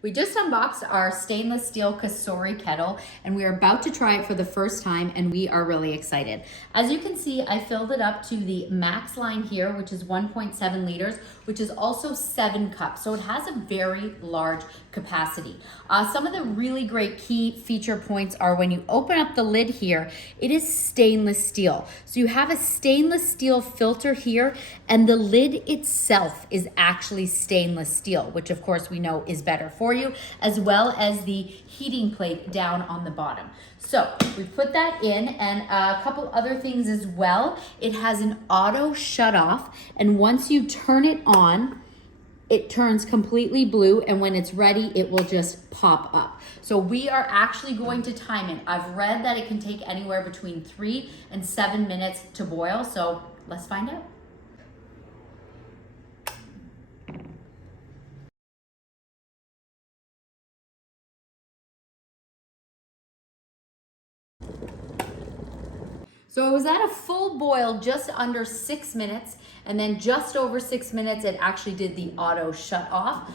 We just unboxed our stainless steel Kasori kettle and we are about to try it for the first time and we are really excited. As you can see, I filled it up to the max line here, which is 1.7 liters, which is also 7 cups. So it has a very large capacity. Some of the really great key feature points are when you open up the lid here, it is stainless steel. So you have a stainless steel filter here and the lid itself is actually stainless steel, which of course we know is better for you, as well as the heating plate down on the bottom. So we put that in, and a couple other things as well. It has an auto shut off, and once you turn it on, it turns completely blue, and when it's ready, it will just pop up. So we are actually going to time it. I've read that it can take anywhere between 3 and 7 minutes to boil, so let's find out. So it was at a full boil just under 6 minutes, and then just over 6 minutes it actually did the auto shut off.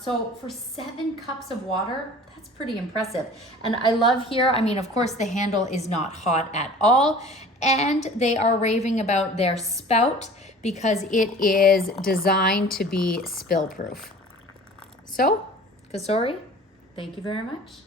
So for 7 cups of water, that's pretty impressive. And I love here, I mean, of course the handle is not hot at all, and they are raving about their spout because it is designed to be spill proof. So, Kasori, thank you very much.